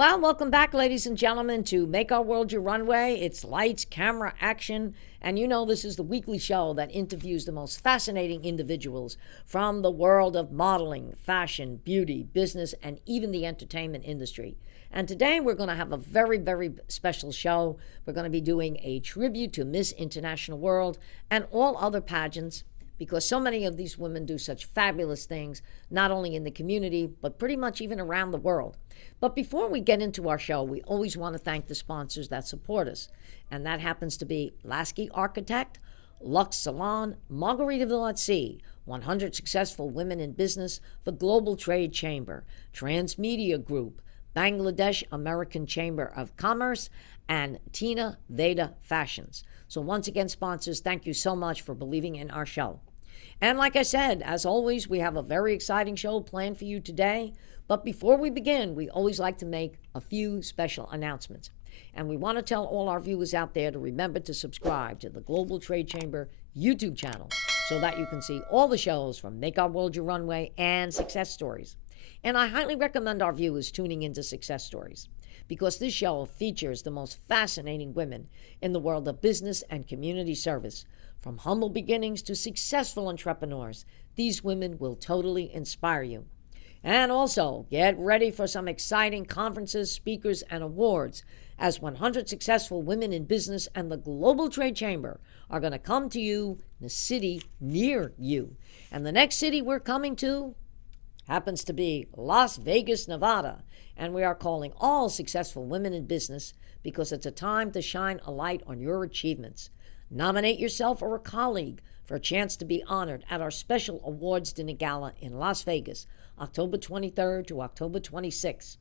Well, welcome back, ladies and gentlemen, to Make Our World Your Runway. It's lights, camera, action. And you know, this is the weekly show that interviews the most fascinating individuals from the world of modeling, fashion, beauty, business, and even the entertainment industry. And today we're going to have a very, very special show. We're going to be doing a tribute to Miss International World and all other pageants, because so many of these women do such fabulous things, not only in the community, but pretty much even around the world. But before we get into our show, we always want to thank the sponsors that support us. And that happens to be Lasky Architect, Lux Salon, Margaritaville at Sea, 100 Successful Women in Business, the Global Trade Chamber, Transmedia Group, Bangladesh American Chamber of Commerce, and Tina Veda Fashions. So once again, sponsors, thank you so much for believing in our show. And like I said, as always, we have a very exciting show planned for you today. But before we begin, we always like to make a few special announcements. And we want to tell all our viewers out there to remember to subscribe to the Global Trade Chamber YouTube channel so that you can see all the shows from Make Our World Your Runway and Success Stories. And I highly recommend our viewers tuning into Success Stories, because this show features the most fascinating women in the world of business and community service. From humble beginnings to successful entrepreneurs, these women will totally inspire you. And also, get ready for some exciting conferences, speakers, and awards, as 100 Successful Women in Business and the Global Trade Chamber are going to come to you in a city near you. And the next city we're coming to happens to be Las Vegas, Nevada. And we are calling all successful women in business because it's a time to shine a light on your achievements. Nominate yourself or a colleague for a chance to be honored at our special awards dinner gala in Las Vegas, October 23rd to October 26th.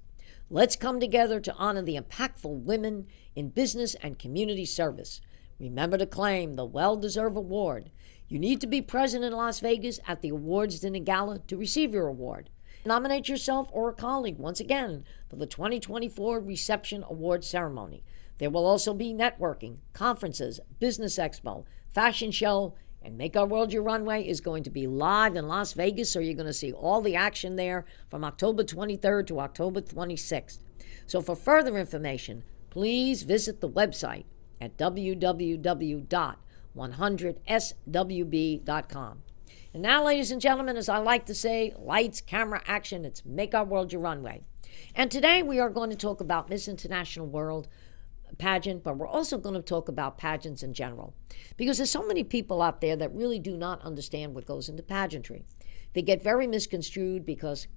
Let's come together to honor the impactful women in business and community service. Remember to claim the well-deserved award. You need to be present in Las Vegas at the awards dinner gala to receive your award. Nominate yourself or a colleague once again for the 2024 reception award ceremony. There will also be networking, conferences, business expo, fashion show, and Make Our World Your Runway is going to be live in Las Vegas, so you're going to see all the action there from October 23rd to October 26th. So for further information, please visit the website at www.100swb.com. And now, ladies and gentlemen, as I like to say, lights, camera, action, it's Make Our World Your Runway. And today we are going to talk about Miss International World pageant, but we're also going to talk about pageants in general, because there's so many people out there that really do not understand what goes into pageantry. They get very misconstrued because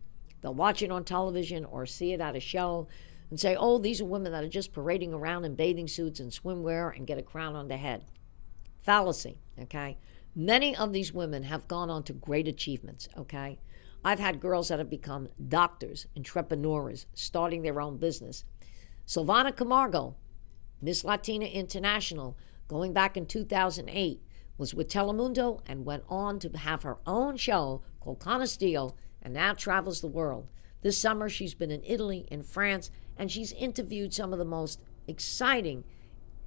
they'll watch it on television or see it at a show and say, oh, these are women that are just parading around in bathing suits and swimwear and get a crown on their head. Fallacy, okay? Many of these women have gone on to great achievements, okay? I've had girls that have become doctors, entrepreneurs, starting their own business. Silvana Camargo, Miss Latina International, going back in 2008, was with Telemundo and went on to have her own show called Contestants, and now travels the world. This summer, she's been in Italy, in France, and she's interviewed some of the most exciting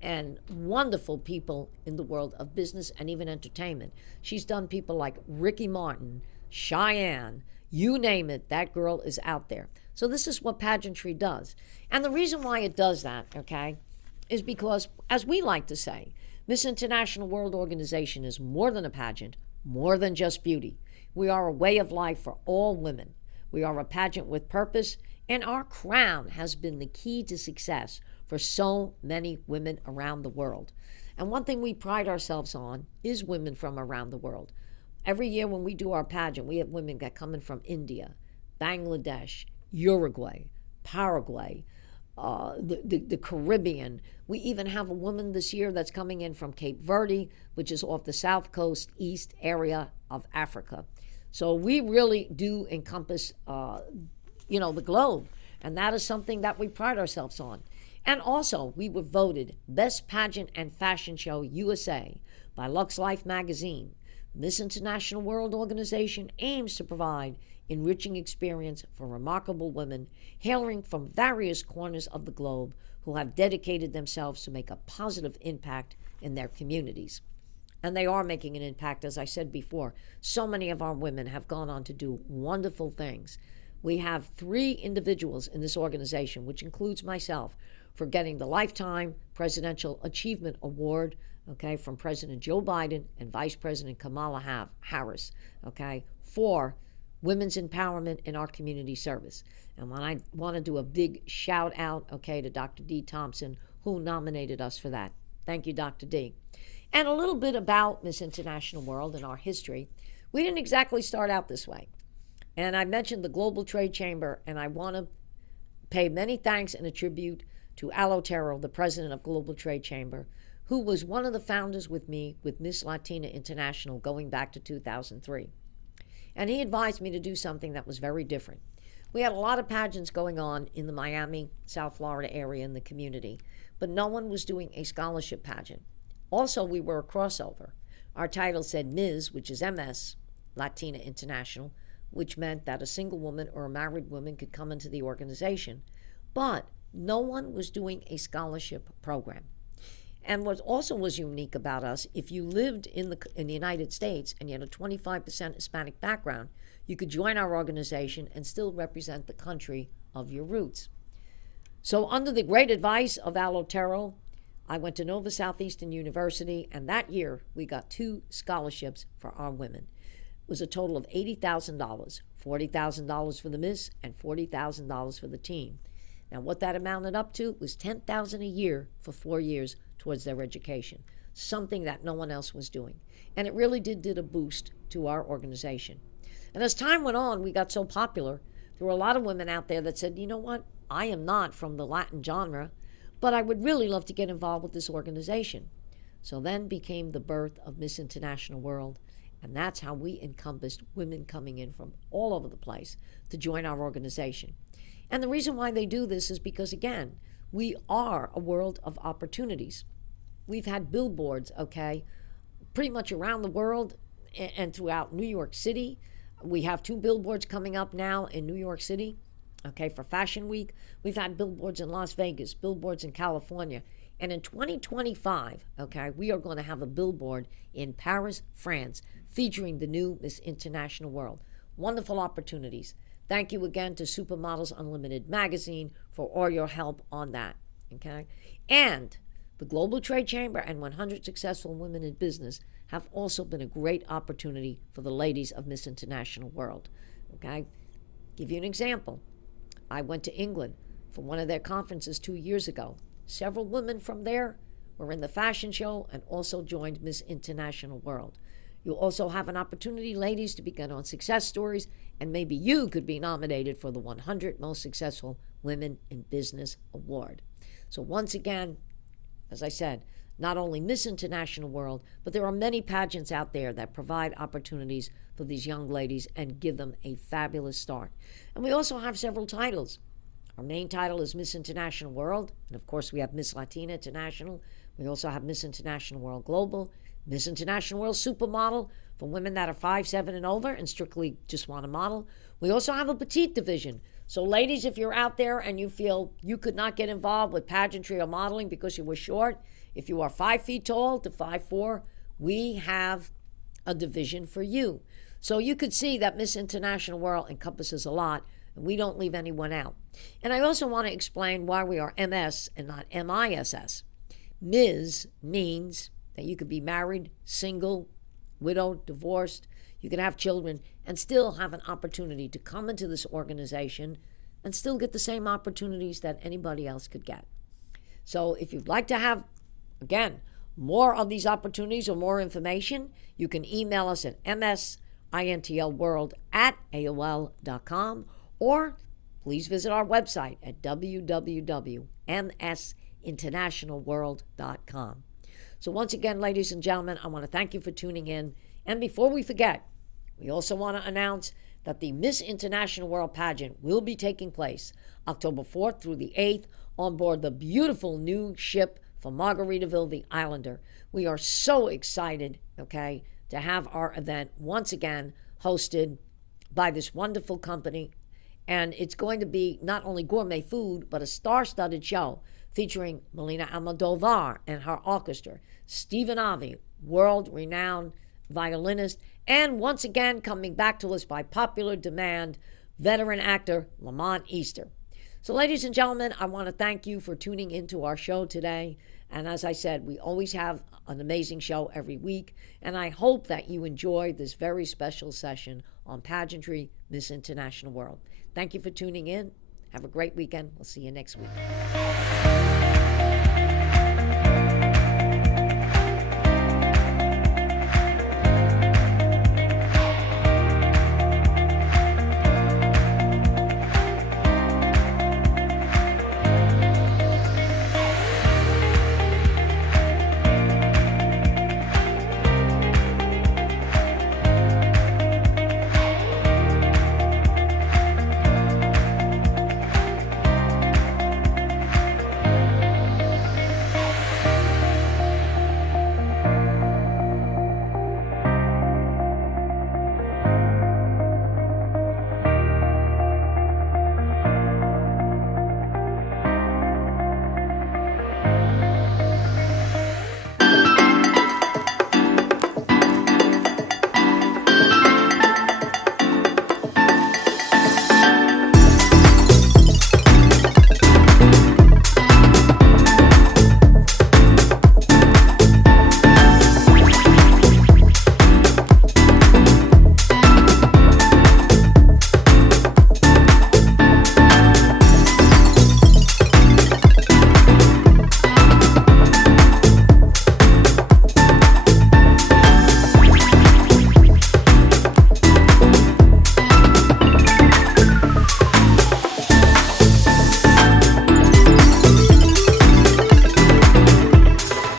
and wonderful people in the world of business and even entertainment. She's done people like Ricky Martin, Cheyenne, you name it, that girl is out there. So this is what pageantry does. And the reason why it does that, okay, is because, as we like to say, Miss International World Organization is more than a pageant, more than just beauty. We are a way of life for all women. We are a pageant with purpose, and our crown has been the key to success for so many women around the world. And one thing we pride ourselves on is women from around the world. Every year when we do our pageant, we have women that come in from India, Bangladesh, Uruguay, Paraguay, the Caribbean. We even have a woman this year that's coming in from Cape Verde, which is off the south coast, east area of Africa. So we really do encompass, the globe. And that is something that we pride ourselves on. And also, we were voted Best Pageant and Fashion Show USA by Lux Life magazine. Miss International World Organization aims to provide enriching experience for remarkable women hailing from various corners of the globe who have dedicated themselves to make a positive impact in their communities. And they are making an impact, as I said before. So many of our women have gone on to do wonderful things. We have 3 individuals in this organization, which includes myself, for getting the Lifetime Presidential Achievement Award, okay, from President Joe Biden and Vice President Kamala Harris, okay, for women's empowerment in our community service. And when I want to do a big shout out, okay, to Dr. D. Thompson, who nominated us for that. Thank you, Dr. D. And a little bit about Miss International World and our history. We didn't exactly start out this way. And I mentioned the Global Trade Chamber, and I want to pay many thanks and a tribute to Al Otero, the president of Global Trade Chamber, who was one of the founders with me with Miss Latina International going back to 2003. And he advised me to do something that was very different. We had a lot of pageants going on in the Miami, South Florida area in the community, but no one was doing a scholarship pageant. Also, we were a crossover. Our title said Ms., which is MS, Latina International, which meant that a single woman or a married woman could come into the organization. But no one was doing a scholarship program. And what also was unique about us, if you lived in the United States and you had a 25% Hispanic background, you could join our organization and still represent the country of your roots. So under the great advice of Al Otero, I went to Nova Southeastern University, and that year we got 2 scholarships for our women. It was a total of $80,000, $40,000 for the Miss and $40,000 for the team. Now what that amounted up to was $10,000 a year for 4 years towards their education, something that no one else was doing. And it really did a boost to our organization. And as time went on, we got so popular, there were a lot of women out there that said, you know what, I am not from the Latin genre, but I would really love to get involved with this organization. So then became the birth of Miss International World, and that's how we encompassed women coming in from all over the place to join our organization. And the reason why they do this is because, again, we are a world of opportunities. We've had billboards, okay, pretty much around the world and throughout New York City. We have 2 billboards coming up now in New York City, okay, for Fashion Week. We've had billboards in Las Vegas, billboards in California. And in 2025, okay, we are going to have a billboard in Paris, France, featuring the new Miss International World. Wonderful opportunities. Thank you again to Supermodels Unlimited magazine for all your help on that, okay? And the Global Trade Chamber and 100 Successful Women in Business have also been a great opportunity for the ladies of Miss International World, okay? Give you an example. I went to England for one of their conferences 2 years ago. Several women from there were in the fashion show and also joined Miss International World. You'll also have an opportunity, ladies, to begin on Success Stories, and maybe you could be nominated for the 100 Most Successful Women in Business Award. So once again, as I said, not only Miss International World, but there are many pageants out there that provide opportunities for these young ladies and give them a fabulous start. And we also have several titles. Our main title is Miss International World, and of course we have Miss Latina International. We also have Miss International World Global, Miss International World Supermodel for women that are 5'7" and over and strictly just want to model. We also have a petite division. So ladies, if you're out there and you feel you could not get involved with pageantry or modeling because you were short, if you are 5 feet tall to 5'4", we have a division for you. So you could see that Miss International World encompasses a lot, and we don't leave anyone out. And I also want to explain why we are MS and not MISS. Ms. means that you could be married, single, widowed, divorced, you can have children, and still have an opportunity to come into this organization and still get the same opportunities that anybody else could get. So if you'd like to have, again, more of these opportunities or more information, you can email us at msintlworld@aol.com, or please visit our website at www.msinternationalworld.com. So once again, ladies and gentlemen, I want to thank you for tuning in. And before we forget, we also want to announce that the Miss International World Pageant will be taking place October 4th through the 8th on board the beautiful new ship from Margaritaville, the Islander. We are so excited, okay, to have our event once again hosted by this wonderful company. And it's going to be not only gourmet food, but a star-studded show featuring Melina Almodovar and her orchestra, Stephen Avi, world-renowned violinist, and once again coming back to us by popular demand, veteran actor Lamont Easter. So, ladies and gentlemen, I want to thank you for tuning into our show today. And as I said, we always have an amazing show every week. And I hope that you enjoyed this very special session on pageantry, Miss International World. Thank you for tuning in. Have a great weekend. We'll see you next week.